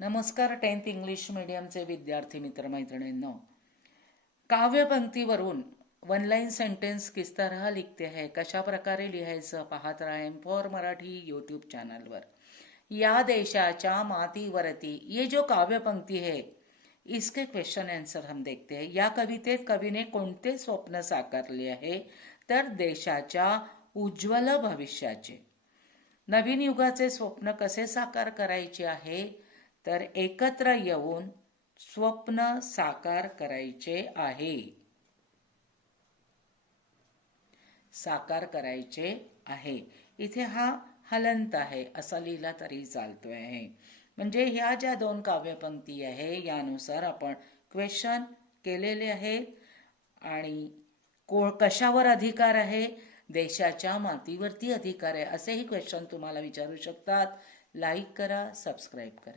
नमस्कार tenth English मीडियमचे विद्यार्थी मित्रमैत्रिणींनो. काव्यपंक्तीवरून वन लाईन सेंटेन्स किस तरह लिखते आहे कशा प्रकारे लिहायचं पाहत राहा फॉर मराठी यूट्यूब चॅनलवर या देशाच्या मातीवरती ये जो काव्यपंक्ती है इसके क्वेश्चन आंसर हम देखते हैं. या कवितेत कवीने कोणते स्वप्न साकारले आहे? तर देशाच्या उज्ज्वल भविष्याचे. नवीन युगाचे स्वप्न कसे साकार करायचे आहे? तर एकत्र येऊन स्वप्न साकार करायचे आहे. साकार करायचे आहे. इथे हा हलंत आहे असा लिहिला तरी चालतोय आहे. म्हणजे ह्या ज्या दोन काव्यपंक्ती आहे यानुसार आपण क्वेश्चन केलेले आहेत आणि को कशावर अधिकार आहे? देशाच्या मातीवरती अधिकार आहे असेही क्वेश्चन तुम्हाला विचारू शकतात. लाईक करा सबस्क्राईब करा.